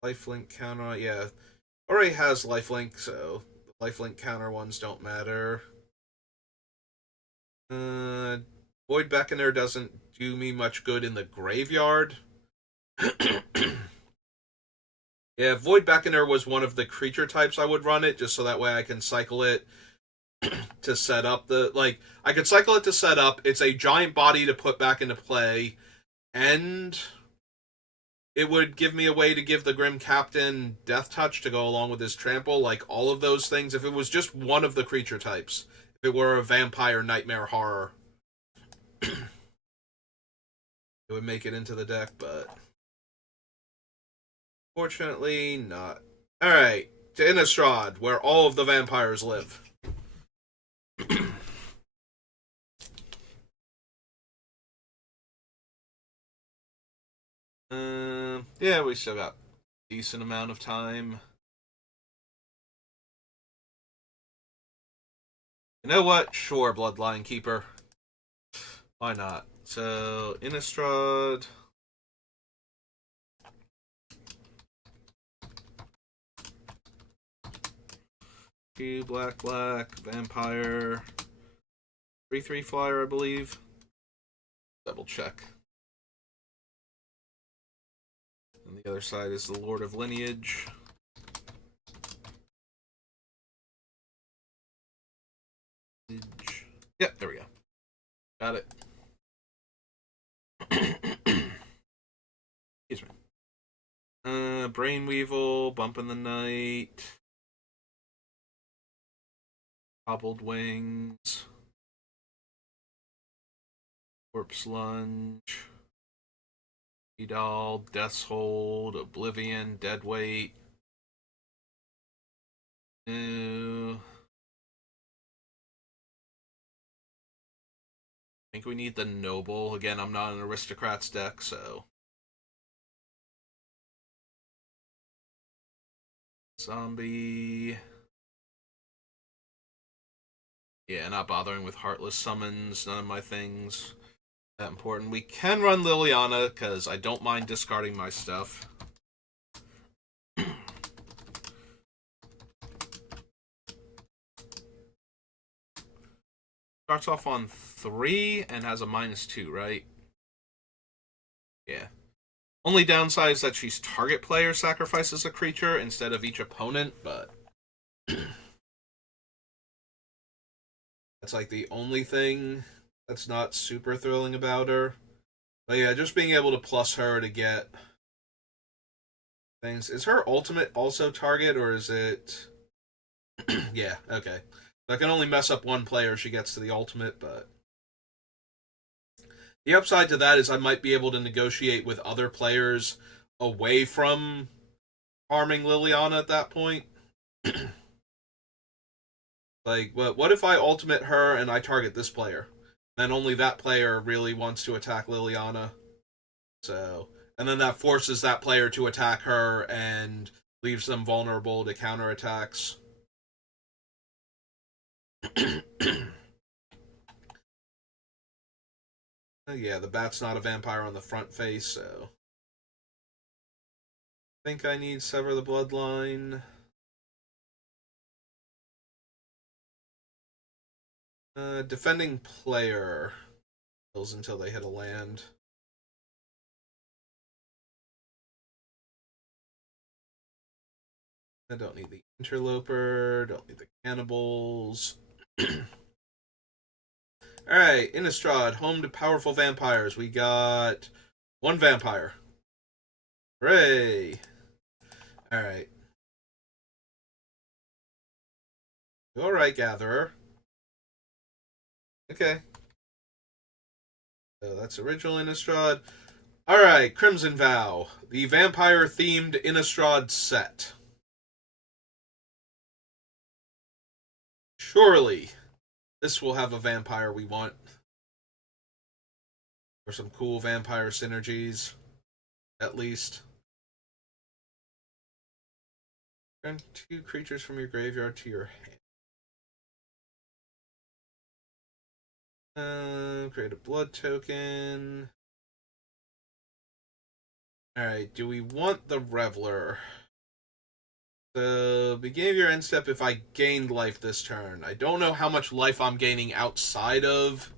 Lifelink counter, yeah. Already has lifelink, so the lifelink counter ones don't matter. Void Beckoner doesn't do me much good in the graveyard. Yeah, Void Beckoner was one of the creature types I would run it, just so that way I can cycle it to set up I could cycle it to set up. It's a giant body to put back into play, and it would give me a way to give the Grim Captain Death Touch to go along with his trample, like all of those things. If it was just one of the creature types, if it were a vampire nightmare horror, it would make it into the deck, but fortunately not. Alright, to Innistrad, where all of the vampires live. Yeah, we still got a decent amount of time. You know what? Sure, Bloodline Keeper. Why not? So, Innistrad. Two black, vampire. 3/3 flyer, I believe. Double check. And the other side is the Lord of Lineage. Yep, there we go. Got it. Excuse me. Brainweevil, Bump in the Night. Hobbled Wings. Corpse Lunge. Doll, Death's Hold, Oblivion, Deadweight. think we need the Noble. Again, I'm not an Aristocrats deck, so... Zombie... Yeah, not bothering with Heartless Summons, none of my things that important. We can run Liliana, because I don't mind discarding my stuff. Starts off on 3 and has a -2, right? Yeah. Only downside is that she's target player sacrifices a creature instead of each opponent, but... That's like the only thing that's not super thrilling about her. But yeah, just being able to plus her to get things. Is her ultimate also target, or is it... Yeah, okay. I can only mess up one player if she gets to the ultimate, but... The upside to that is I might be able to negotiate with other players away from harming Liliana at that point. Like, what if I ultimate her and I target this player? Then only that player really wants to attack Liliana. So, and then that forces that player to attack her and leaves them vulnerable to counterattacks. Yeah, the bat's not a vampire on the front face, so... I think I need Sever the Bloodline. Defending player kills until they hit a land. I don't need the Interloper, don't need the Cannibals. Alright, Innistrad, home to powerful vampires. We got one vampire. Hooray! Alright. Alright, Gatherer. Okay. So that's original Innistrad. Alright, Crimson Vow. The vampire-themed Innistrad set. Surely, this will have a vampire we want. Or some cool vampire synergies, at least. Turn 2 creatures from your graveyard to your hand. Create a blood token. Alright, do we want the Reveler? The beginning of your end step, if I gained life this turn. I don't know how much life I'm gaining outside of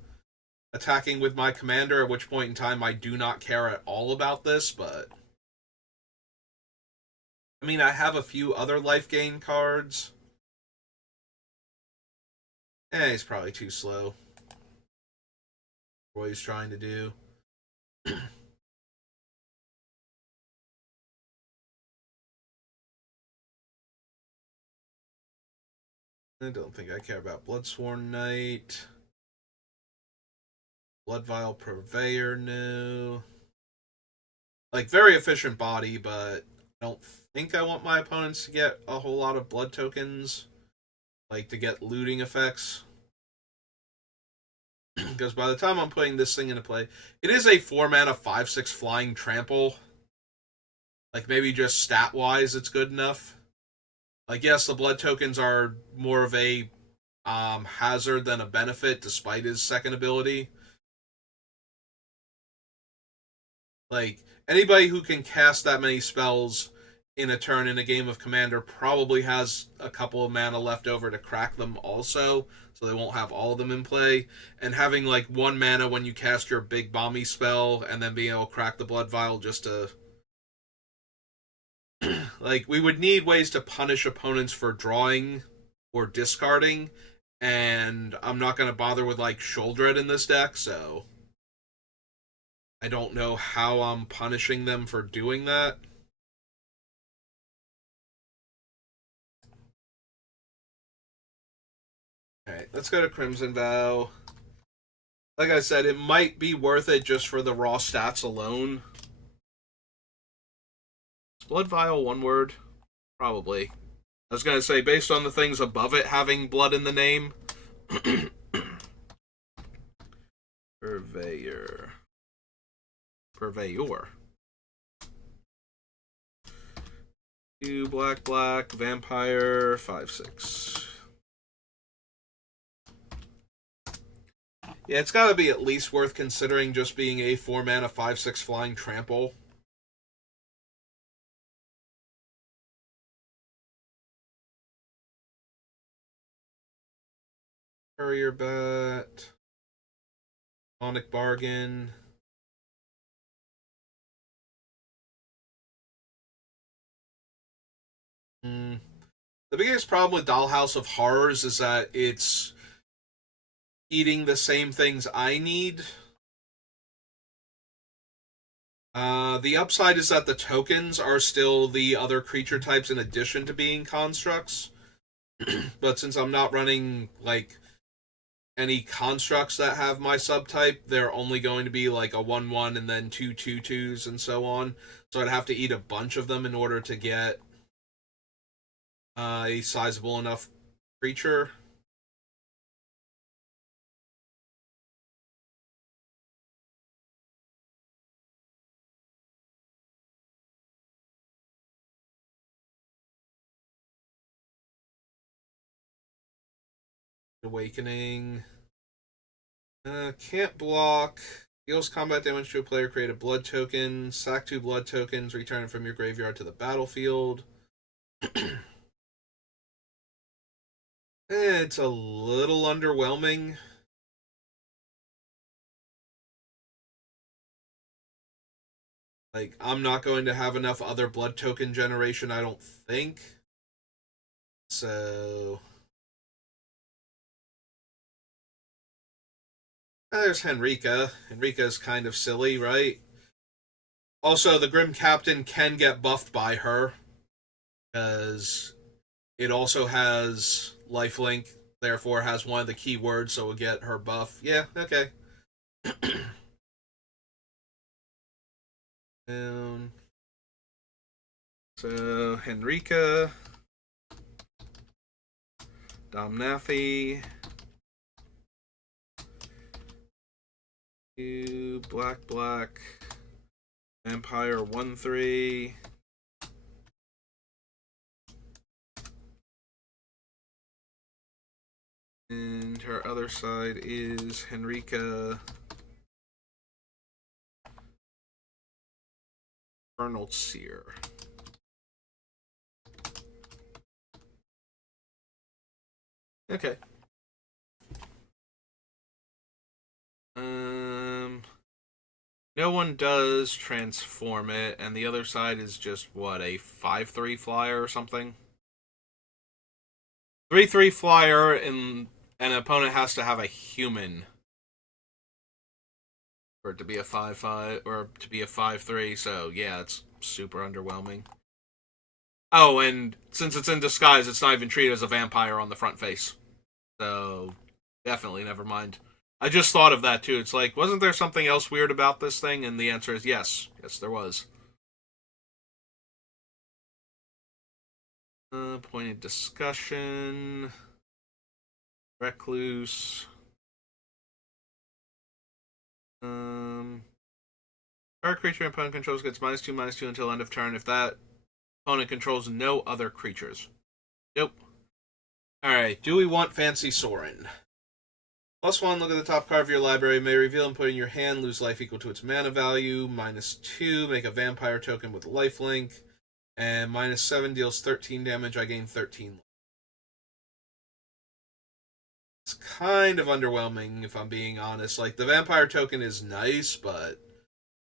attacking with my commander, at which point in time I do not care at all about this, but... I mean, I have a few other life gain cards. He's probably too slow. What he's trying to do. I don't think I care about Bloodsworn Knight. Blood Vial Purveyor, no. Like, very efficient body, but I don't think I want my opponents to get a whole lot of blood tokens. Like, to get looting effects. Because by the time I'm putting this thing into play, it is a 4-mana 5/6 flying trample. Like, maybe just stat-wise it's good enough. Like, yes, the blood tokens are more of a hazard than a benefit, despite his second ability. Like, anybody who can cast that many spells in a turn in a game of Commander probably has a couple of mana left over to crack them also, so they won't have all of them in play. And having, like, 1 mana when you cast your big bomby spell, and then being able to crack the Blood Vial just to... Like, we would need ways to punish opponents for drawing or discarding, and I'm not going to bother with, like, Sheoldred in this deck, so... I don't know how I'm punishing them for doing that. Alright, let's go to Crimson Vow. Like I said, it might be worth it just for the raw stats alone. Is Blood Vial one word? Probably. I was going to say, based on the things above it having blood in the name. Purveyor. Purveyor. 2 black, black, vampire, 5/6. Yeah, it's gotta be at least worth considering just being a 4-mana 5/6 flying trample. Courier Bat. Sonic Bargain. The biggest problem with Dollhouse of Horrors is that it's eating the same things I need. The upside is that the tokens are still the other creature types in addition to being constructs. But since I'm not running, like, any constructs that have my subtype, they're only going to be like a 1/1 and then 2 2/2s and so on. So I'd have to eat a bunch of them in order to get a sizable enough creature. Awakening. Can't block. Deals combat damage to a player, create a blood token. Sack 2 blood tokens, return it from your graveyard to the battlefield. It's a little underwhelming. Like, I'm not going to have enough other blood token generation, I don't think. So... there's Henrika. Henrika's kind of silly, right? Also, the Grim Captain can get buffed by her, because it also has lifelink, therefore has one of the keywords, so we'll get her buff. Yeah, okay. So, Henrika, Domnathi, 2 black, black, Vampire 1/3. And her other side is Henrika, Infernal Seer. Okay. No one does transform it, and the other side is just, what, a 5/3 flyer or something? 3/3 flyer, and an opponent has to have a human for it to be a 5/5, or to be a 5/3, so yeah, it's super underwhelming. Oh, and since it's in disguise, it's not even treated as a vampire on the front face. So, definitely, never mind. I just thought of that too. It's like, wasn't there something else weird about this thing? And the answer is yes. Yes, there was. Pointed discussion. Recluse. Our creature opponent controls gets -2/-2 until end of turn if that opponent controls no other creatures. Nope. Alright, do we want Fancy Sorin? +1, look at the top card of your library, may reveal and put in your hand, lose life equal to its mana value. -2, make a vampire token with lifelink. And -7 deals 13 damage, I gain 13. It's kind of underwhelming, if I'm being honest. Like, the vampire token is nice, but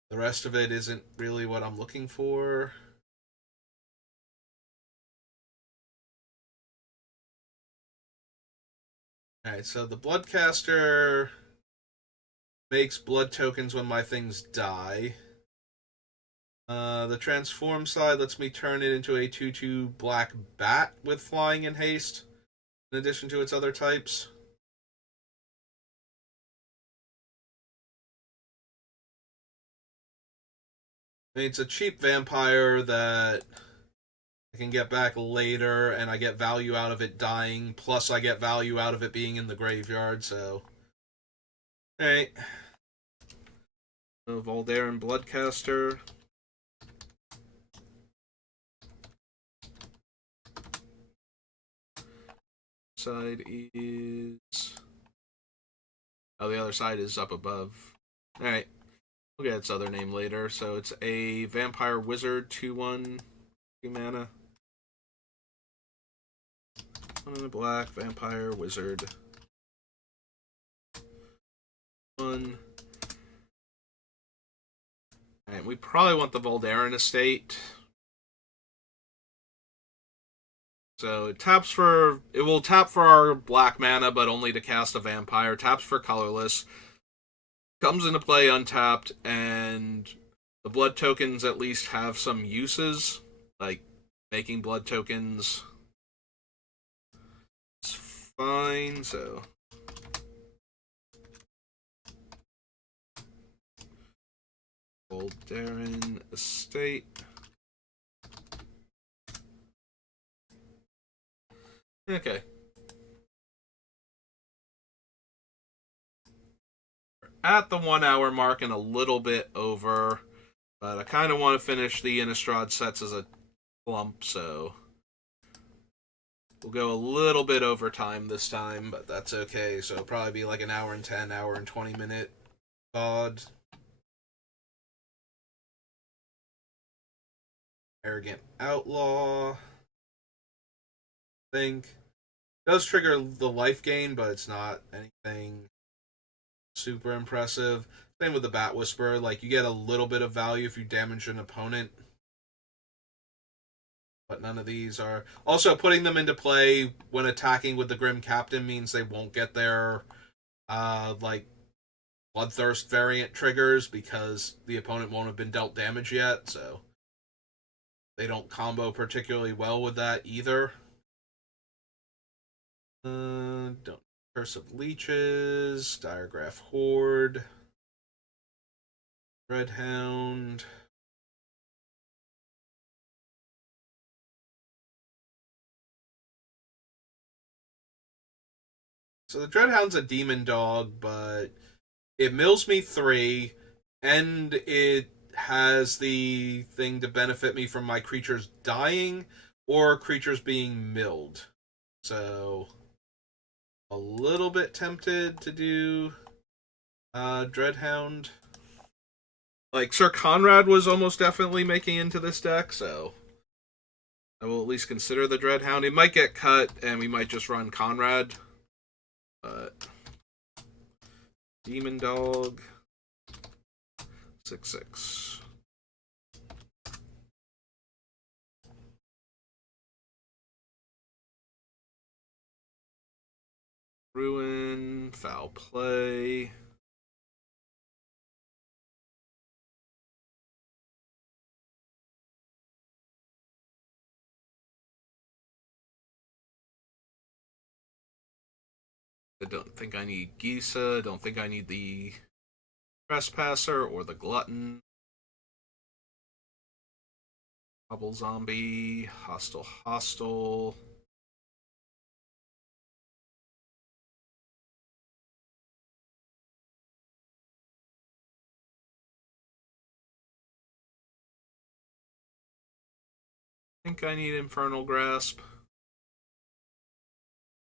the rest of it isn't really what I'm looking for. Alright, so the Bloodcaster makes blood tokens when my things die. The transform side lets me turn it into a 2/2 black bat with flying and haste, in addition to its other types. I mean, it's a cheap vampire that I can get back later, and I get value out of it dying, plus I get value out of it being in the graveyard, so... Alright. Voldaren Bloodcaster. Side is... Oh, the other side is up above. Alright. We'll get its other name later. So it's a Vampire Wizard, 2/1, 2 mana. 1 in a black, Vampire Wizard. 1. Alright, we probably want the Voldaren Estate. So it taps for... It will tap for our black mana, but only to cast a vampire. Taps for colorless. Comes into play untapped, and the blood tokens at least have some uses, like making blood tokens. It's fine, so... Voldaren Estate. Okay. At the 1 hour mark and a little bit over, but I kind of want to finish the Innistrad sets as a clump, so we'll go a little bit over time this time, but that's okay. So it'll probably be like an hour and 10, hour and 20 minute VOD. Arrogant Outlaw. I think does trigger the life gain, but it's not anything super impressive. Same with the Bat Whisperer. Like, you get a little bit of value if you damage an opponent, but none of these are. Also, putting them into play when attacking with the Grim Captain means they won't get their like Bloodthirst variant triggers because the opponent won't have been dealt damage yet, so they don't combo particularly well with that either. Don't. Curse of Leeches, Diregraph Horde, Redhound. So the Dreadhound's a demon dog, but it mills me 3, and it has the thing to benefit me from my creatures dying or creatures being milled. So a little bit tempted to do Dreadhound. Like, Sir Conrad was almost definitely making into this deck, so I will at least consider the Dreadhound. It might get cut, and we might just run Conrad. But Demon Dog 6/6. Ruin, Foul Play. I don't think I need Gisa. I don't think I need the Trespasser or the Glutton. Bubble Zombie, Hostile. I think I need Infernal Grasp.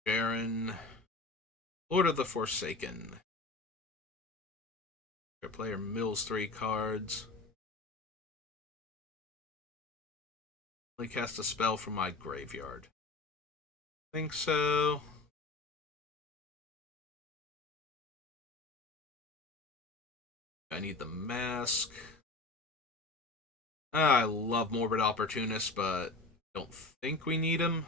Baron. Lord of the Forsaken. Your player mills 3 cards. Only cast a spell from my graveyard. I think so. I need the Mask. I love Morbid Opportunist, but don't think we need him.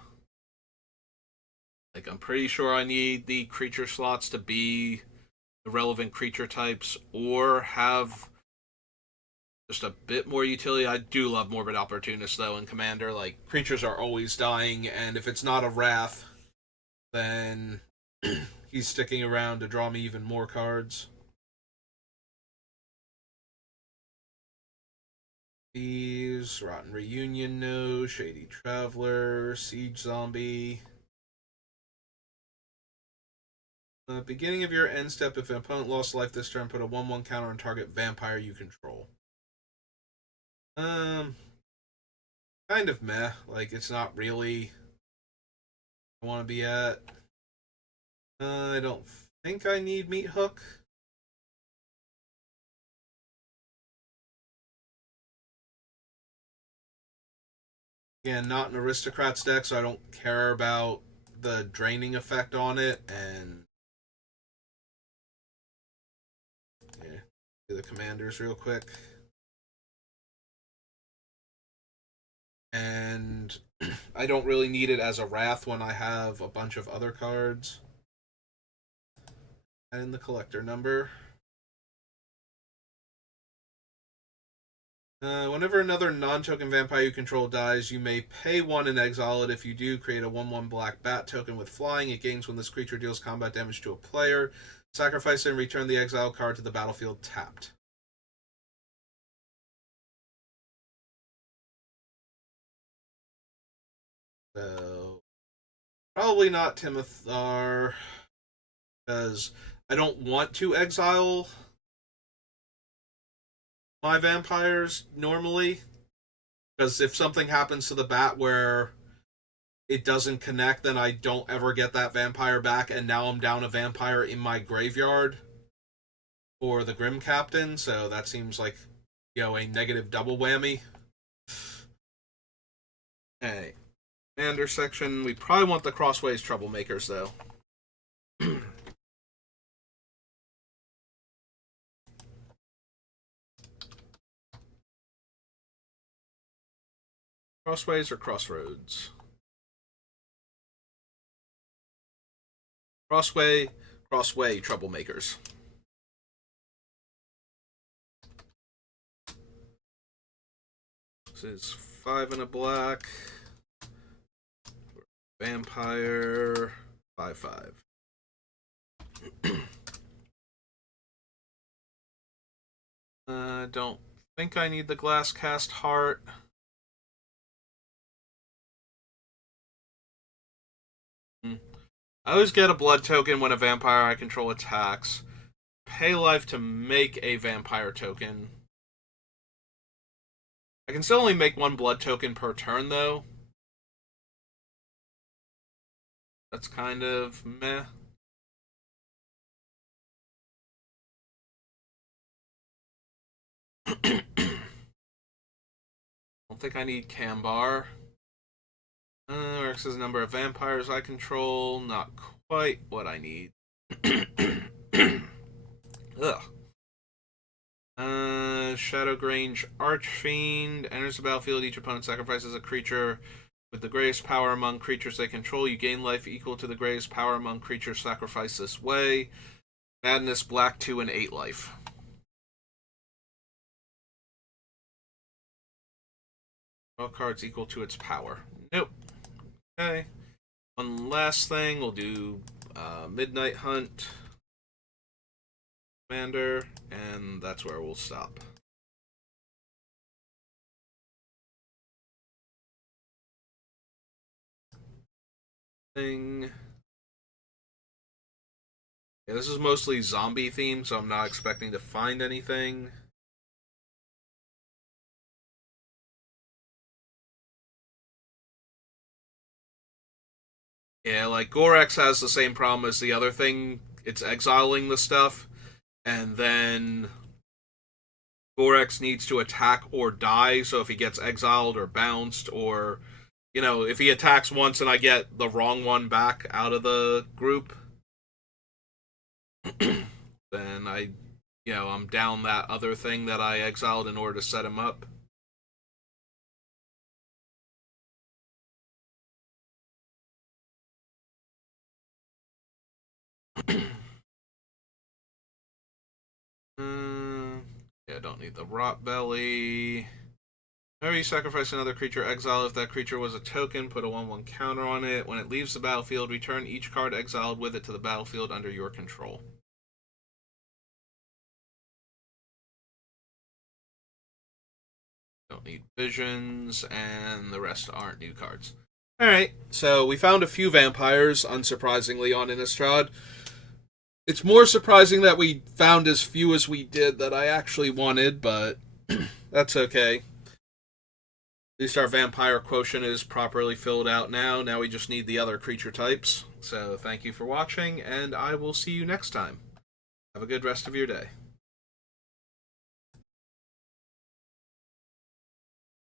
Like, I'm pretty sure I need the creature slots to be the relevant creature types or have just a bit more utility. I do love Morbid Opportunist, though, in Commander. Like, creatures are always dying, and if it's not a Wrath, then he's sticking around to draw me even more cards. These, Rotten Reunion, no. Shady Traveler, Siege Zombie. Beginning of your end step, if an opponent lost life this turn, put a 1/1 counter on target vampire you control. Kind of meh. Like, it's not really I want to be at. I don't think I need Meat Hook. Again, not an Aristocrats deck, so I don't care about the draining effect on it, and yeah, do the commanders real quick. And I don't really need it as a Wrath when I have a bunch of other cards. And the collector number. Whenever another non-token vampire you control dies, you may pay 1 and exile it. If you do, create a 1/1 black bat token with flying. It gains when this creature deals combat damage to a player. Sacrifice it and return the exile card to the battlefield tapped. So, probably not Timothar, because I don't want to exile my vampires normally. Because if something happens to the bat where it doesn't connect, then I don't ever get that vampire back, and now I'm down a vampire in my graveyard for the Grim Captain, so that seems like, a negative double whammy. Hey. Commander section, we probably want the Crossways Troublemakers, though. Crossways or Crossroads? Crossway Troublemakers. This is 5 and a black. Vampire 5/5. Don't think I need the Glasscast Heart. I always get a blood token when a vampire I control attacks. Pay life to make a vampire token. I can still only make 1 blood token per turn, though. That's kind of meh. Don't think I need Kambar. Rex is the number of vampires I control. Not quite what I need. Ugh. Shadowgrange Archfiend enters the battlefield. Each opponent sacrifices a creature with the greatest power among creatures they control. You gain life equal to the greatest power among creatures sacrificed this way. Madness, black 2 and 8 life. Draw cards equal to its power. Nope. Okay. One last thing. We'll do Midnight Hunt. Commander. And that's where we'll stop. Thing. Yeah, this is mostly zombie themed, so I'm not expecting to find anything. Yeah, like Gorex has the same problem as the other thing. It's exiling the stuff, and then Gorex needs to attack or die, so if he gets exiled or bounced, or, if he attacks once and I get the wrong one back out of the group, then I'm down that other thing that I exiled in order to set him up. Yeah, don't need the Rot Belly. Whenever you sacrifice another creature, exile. If that creature was a token, put a 1/1 counter on it. When it leaves the battlefield, return each card exiled with it to the battlefield under your control. Don't need visions, and the rest aren't new cards. Alright, so we found a few vampires, unsurprisingly, on Innistrad. It's more surprising that we found as few as we did that I actually wanted, but that's okay. At least our vampire quotient is properly filled out now. Now we just need the other creature types. So thank you for watching, and I will see you next time. Have a good rest of your day.